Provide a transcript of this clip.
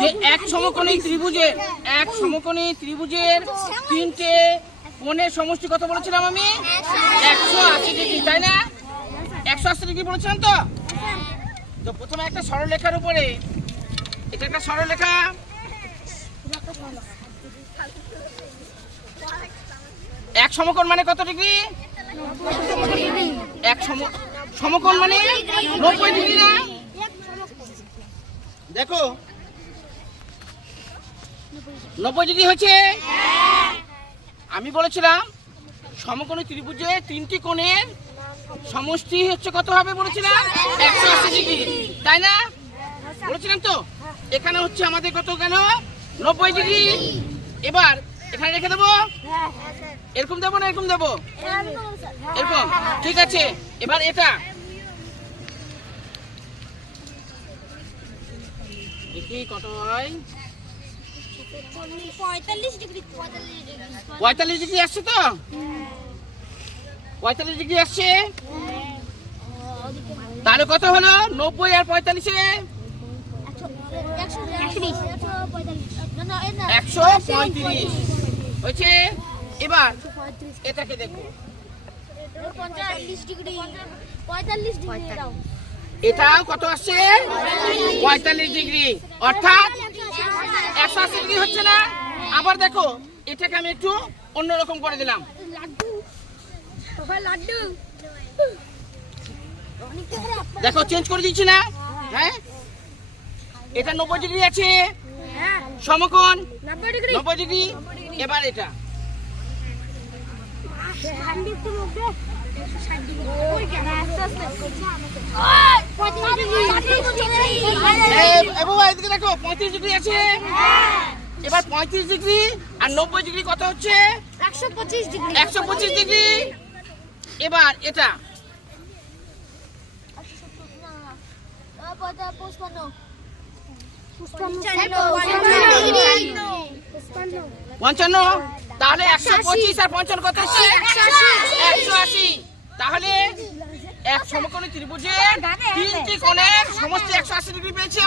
যে এক সমকোণী ত্রিভুজের এক সমকোণী ত্রিভুজের তিনটে কোণের সমষ্টি কত বলেছিলাম আমি? একশো আশি ডিগ্রি, তাই না? একশো আশি ডিগ্রি বলেছিলাম তো? তো প্রথমে একটা সরলরেখার উপরে, এটা একটা সরলরেখা। এক সমকোণ মানে কত ডিগ্রি? এক সম, সমকোণ মানে নব্বই ডিগ্রি না? দেখো নব্বই হচ্ছে আমি বলেছিলাম, সমকোণী ত্রিভুজে তিনটি কোণের সমষ্টি হচ্ছে কত হবে বলেছিলাম? একশো আশি ডিগ্রি। তাই না? বলেছিলাম তো? এখানে হচ্ছে আমাদের কত গেল? নব্বই ডিগ্রি। এবার এখানে রেখে দেবো? এরকম দেবো না এরকম দেবো? এরকম। ঠিক আছে, এবার এটা। দেখি কত হয়। পঁয়তাল্লিশ ডিগ্রি। আসছে তো? পঁয়তাল্লিশ ডিগ্রি আসছে? তাহলে কত হলো? নব্বই আর পঁয়তাল্লিশে? একশো পঁয়ত্রিশ। হয়েছে? এবার এটাকে দেখো। এটাও কত আসছে? পঁয়তাল্লিশ ডিগ্রি। অর্থাৎ ডিগ্রি হচ্ছে না। আবার দেখো, এটাকে আমি একটু অন্যরকম করে দিলাম। দেখো চেঞ্জ করে দিচ্ছি না? হ্যাঁ? এটা নব্বই ডিগ্রি আছে। সমকোণ, নব্বই ডিগ্রি। এবার এটা। পঁয়ত্রিশ ডিগ্রি আছে এবার পঁয়ত্রিশ ডিগ্রি আর নব্বই হচ্ছে একশো পঁচিশ একশো পঁচিশ ডিগ্রি এবার এটা পঞ্চান্ন তাহলে একশো পঁচিশ আর পঞ্চান্ন কত হচ্ছে একশো আশি। তাহলে এক সমকোণী ত্রিভুজের তিনটি কোণের সমস্ত একশো আশি ডিগ্রি পেয়েছি।